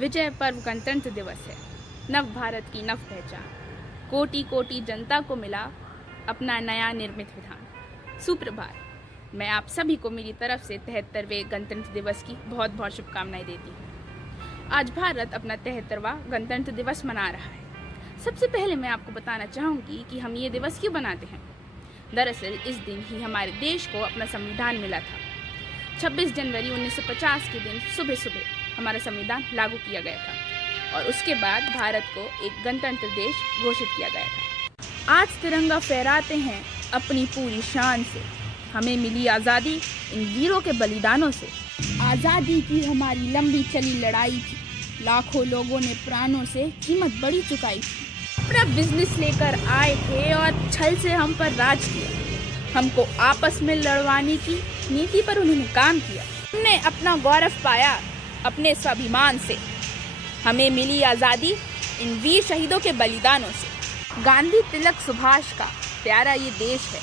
विजय पर्व गणतंत्र दिवस है। नव भारत की नव पहचान, कोटि कोटि जनता को मिला अपना नया निर्मित विधान। सुप्रभात। मैं आप सभी को मेरी तरफ से 73वें गणतंत्र दिवस की बहुत बहुत शुभकामनाएं देती हूँ। आज भारत अपना 73वां गणतंत्र दिवस मना रहा है। सबसे पहले मैं आपको बताना चाहूँगी कि हम ये दिवस क्यों बनाते हैं। दरअसल इस दिन ही हमारे देश को अपना संविधान मिला था। 26 जनवरी 1950 के दिन सुबह सुबह हमारा संविधान लागू किया गया था और उसके बाद भारत को एक गणतंत्र देश घोषित किया गया था। आज तिरंगा फहराते हैं अपनी पूरी शान से। हमें मिली आज़ादी इन वीरों के बलिदानों से। आज़ादी की हमारी लंबी चली लड़ाई थी, लाखों लोगों ने प्राणों से कीमत बड़ी चुकाई थी। अपना बिजनेस लेकर आए थे और छल से हम पर राज किया। हमको आपस में लड़वाने की नीति पर उन्होंने काम किया। हमने अपना गौरव पाया अपने स्वाभिमान से। हमें मिली आज़ादी इन वीर शहीदों के बलिदानों से। गांधी, तिलक, सुभाष का प्यारा ये देश है।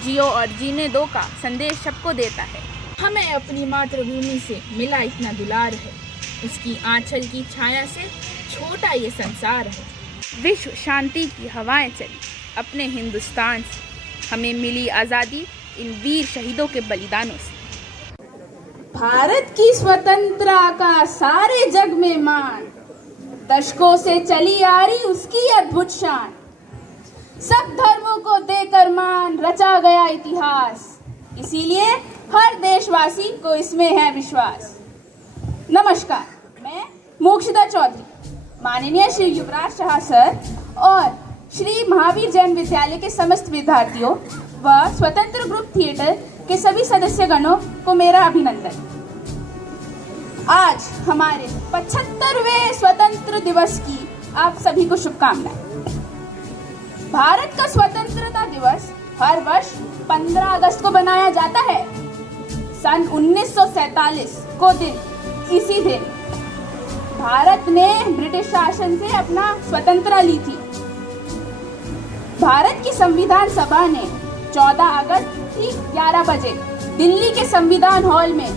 जियो और जीने दो का संदेश सबको देता है। हमें अपनी मातृभूमि से मिला इतना दुलार है। उसकी आंचल की छाया से छोटा ये संसार है। विश्व शांति की हवाएं चली अपने हिंदुस्तान से। हमें मिली आज़ादी इन वीर शहीदों के बलिदानों से। भारत की स्वतंत्रता का सारे जग में मान, दशकों से चली आ रही उसकी अद्भुत शान। सब धर्मों को देकर मान रचा गया इतिहास, इसीलिए हर देशवासी को इसमें है विश्वास। नमस्कार, मैं मोक्षदा चौधरी माननीय श्री युवराज शाह सर और श्री महावीर जैन विद्यालय के समस्त विद्यार्थियों व स्वतंत्र ग्रुप थिएटर के सभी सदस्यगणों को मेरा अभिनंदन। आज हमारे 75वें स्वतंत्र दिवस की आप सभी को शुभकामनाएं। भारत का स्वतंत्रता दिवस हर वर्ष 15 अगस्त को मनाया जाता है। सन 1947 को इसी दिन भारत ने ब्रिटिश शासन से अपना स्वतंत्रता ली थी। भारत की संविधान सभा ने 14 अगस्त ठीक 11 बजे दिल्ली के संविधान हॉल में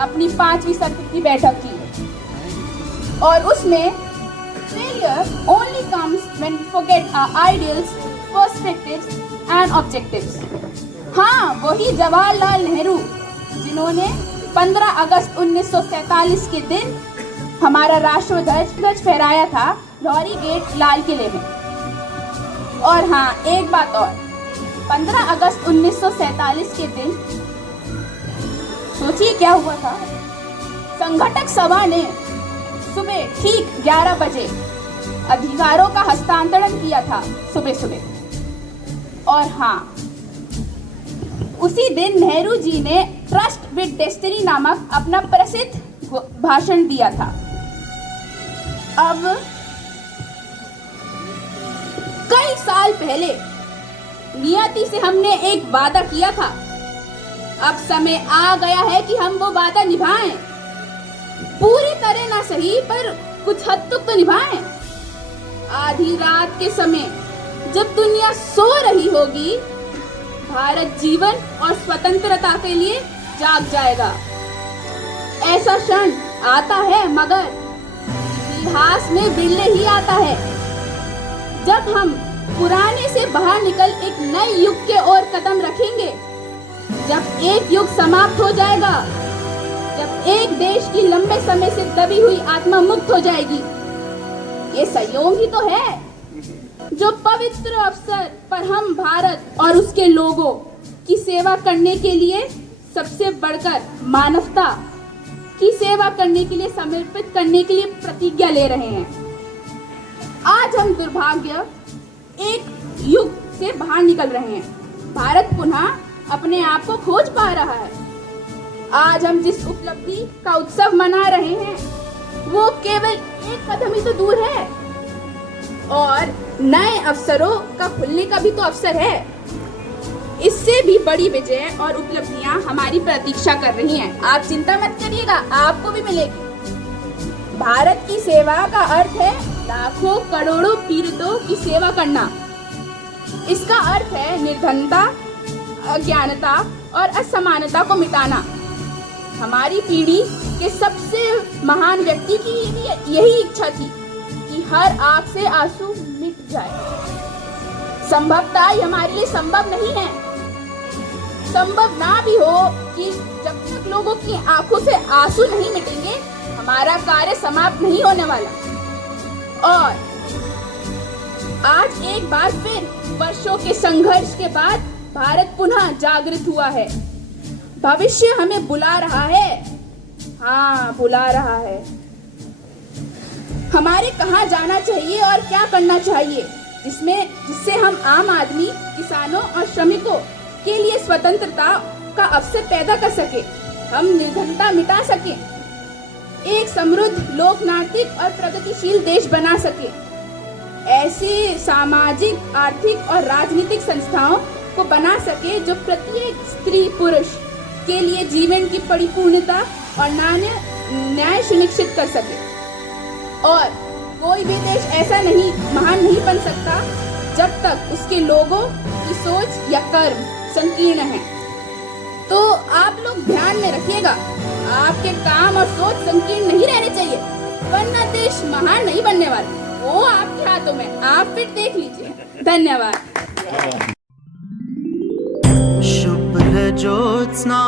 अपनी 5वीं सत्र की बैठक की और उसमें failure only comes when we forget our ideals, perspectives and objectives। हाँ, वही जवाहरलाल नेहरू जिन्होंने 15 अगस्त 1947 के दिन हमारा राष्ट्रध्वज फहराया था लाहौरी गेट लाल किले में। और हाँ, एक बात और, 15 अगस्त 1947 के दिन सोचिए क्या हुआ था। संघटक सभा ने सुबह ठीक 11 बजे अधिकारों का हस्तांतरण किया था सुबह सुबह। और हाँ, उसी दिन नेहरू जी ने ट्रस्ट विद डेस्टिनी नामक अपना प्रसिद्ध भाषण दिया था। अब कई साल पहले नियति से हमने एक वादा किया था। अब समय आ गया है कि हम वो वादा निभाएं। पूरी तरह ना सही, पर कुछ हद तक तो निभाएं। आधी रात के समय जब दुनिया सो रही होगी, भारत जीवन और स्वतंत्रता के लिए जाग जाएगा। ऐसा क्षण आता है, मगर इतिहास में बिरले ही आता है, जब हम पुराने से बाहर निकल एक नए युग के ओर कदम रखेंगे। जब एक युग समाप्त हो जाएगा, जब एक देश की लंबे समय से दबी हुई आत्मा मुक्त हो जाएगी। ये संयोग ही तो है जो पवित्र अवसर पर हम भारत और उसके लोगों की सेवा करने के लिए, सबसे बढ़कर मानवता की सेवा करने के लिए, समर्पित करने के लिए प्रतिज्ञा ले रहे हैं। आज हम दुर्भाग्य एक युग से बाहर निकल रहे हैं। भारत पुनः अपने आप को खोज पा रहा है। आज हम जिस उपलब्धि का उत्सव मना रहे हैं, वो केवल एक कदम ही तो दूर है और नए अवसरों का खुलने का भी तो अवसर है। इससे भी बड़ी विजय और उपलब्धियां हमारी प्रतीक्षा कर रही हैं। आप चिंता मत करिएगा, आपको भी मिलेगी। भारत की सेवा का अर्थ है लाखों करोड़ों पीड़ितों की सेवा करना। इसका अर्थ है निर्धनता, अज्ञानता और असमानता को मिटाना। हमारी पीढ़ी के सबसे महान व्यक्ति की यही इच्छा थी कि हर आंख से आंसू मिट जाए। संभवतः ये हमारे लिए संभव नहीं है, संभव ना भी हो कि जब तक लोगों की आंखों से आंसू नहीं मिटेंगे हमारा कार्य समाप्त नहीं होने वाला। और आज एक बार फिर वर्षों के संघर्ष के बाद भारत पुनः जागृत हुआ है। भविष्य हमें बुला रहा है, हाँ बुला रहा है। हमारे कहाँ जाना चाहिए और क्या करना चाहिए जिससे हम आम आदमी, किसानों और श्रमिकों के लिए स्वतंत्रता का अवसर पैदा कर सके, हम निर्धनता मिटा सके, एक समृद्ध, लोकतांत्रिक और प्रगतिशील देश बना सके। ऐसे सामाजिक, आर्थिक और राजनीतिक संस्थाओं को बना सके जो प्रत्येक स्त्री पुरुष के लिए जीवन की परिपूर्णता और न्याय सुनिश्चित कर सके। और कोई भी देश ऐसा महान नहीं बन सकता जब तक उसके लोगों की सोच या कर्म संकीर्ण है। तो आप लोग ध्यान में रखिएगा, आपके काम और सोच संकीर्ण नहीं रहने चाहिए, वरना देश महान नहीं बनने वाला। वो आपके हाथों में, आप फिर देख लीजिए। धन्यवाद। शुभ्र ज्योत्स्ना